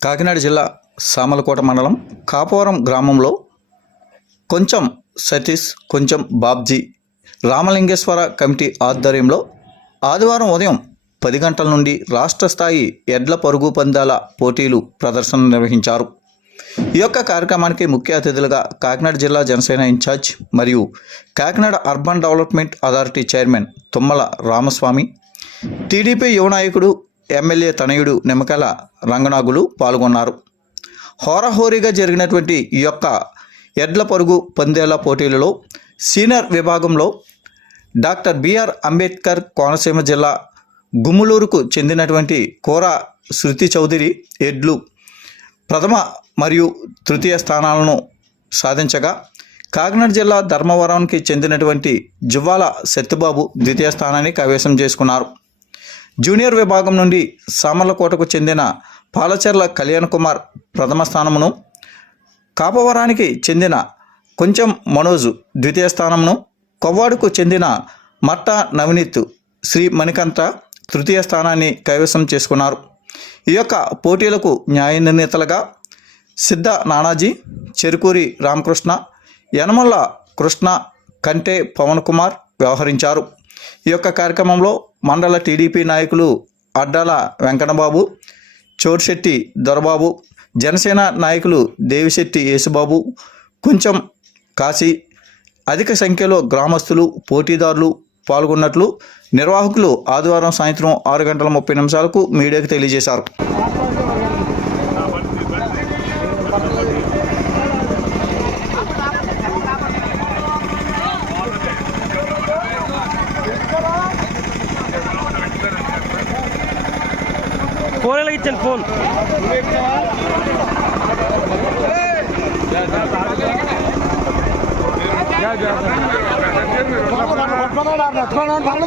కాకినాడ జిల్లా సామలకోట మండలం కాపవరం గ్రామంలో కొంచెం సతీష్ కొంచెం బాబ్జీ రామలింగేశ్వర కమిటీ ఆధ్వర్యంలో ఆదివారం ఉదయం పది గంటల నుండి రాష్ట్ర స్థాయి ఎడ్ల పరుగు పందాల పోటీలు ప్రదర్శన నిర్వహించారు. ఈ యొక్క కార్యక్రమానికి ముఖ్య అతిథులుగా కాకినాడ జిల్లా జనసేన ఇన్ఛార్జ్ మరియు Kakinada urban development authority chairman Tummala Ramaswamy TDP యువ నాయకుడు ఎమ్మెల్యే తనయుడు నిమ్మకాల రంగనాగులు పాల్గొన్నారు. హోరహోరీగా జరిగినటువంటి ఈ యొక్క ఎడ్ల పరుగు పందేల పోటీలలో సీనియర్ విభాగంలో డాక్టర్ బిఆర్ అంబేద్కర్ కోనసీమ జిల్లా గుమ్ములూరుకు చెందినటువంటి కోర శృతి చౌదరి ఎడ్లు ప్రథమ మరియు తృతీయ స్థానాలను సాధించగా కాకినాడ జిల్లా ధర్మవరానికి చెందినటువంటి జువ్వాల సత్యబాబు ద్వితీయ స్థానాన్ని కైవసం చేసుకున్నారు. జూనియర్ విభాగం నుండి సామర్లకోటకు చెందిన పాలచెర్ల కళ్యాణ్ కుమార్ ప్రథమ స్థానమును కాపవరానికి చెందిన కొంచెం మనోజు ద్వితీయ స్థానమును కొవ్వాడుకు చెందిన మట్ట నవనీత్ శ్రీ మణికంఠ తృతీయ స్థానాన్ని కైవసం చేసుకున్నారు. ఈ యొక్క పోటీలకు న్యాయ నిర్ణేతలుగా సిద్ధ నానాజీ చెరుకూరి రామకృష్ణ యనమల్ల కృష్ణ కంటే పవన్ కుమార్ వ్యవహరించారు. ఈ యొక్క కార్యక్రమంలో మండల టీడీపీ నాయకులు అడ్డాల వెంకటబాబు చోట్శెట్టి దొరబాబు జనసేన నాయకులు దేవిశెట్టి యేసుబాబు కొంచెం కాశీ అధిక సంఖ్యలో గ్రామస్తులు పోటీదారులు పాల్గొన్నట్లు నిర్వాహకులు ఆదివారం సాయంత్రం ఆరు గంటల ముప్పై నిమిషాలకు మీడియాకు తెలియజేశారు. দিচ্ছেন ফোন ভালো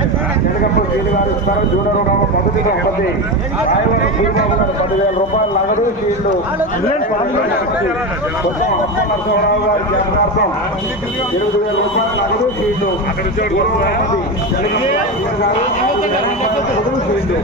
ఎనగప్పుడు దీని గారు ఇస్తారు జూనియర్ రుణం మొదటిగా ఉంటుంది రాయవరం సూర్యబాబు గారు పదివేల రూపాయలు నగదు షీల్డ్ కొత్త అప్ప నరసింహరావు గారి జ్ఞాపకార్థం ఎనిమిది వేల రూపాయలు నగదు షీల్డ్ గారు షీల్డ్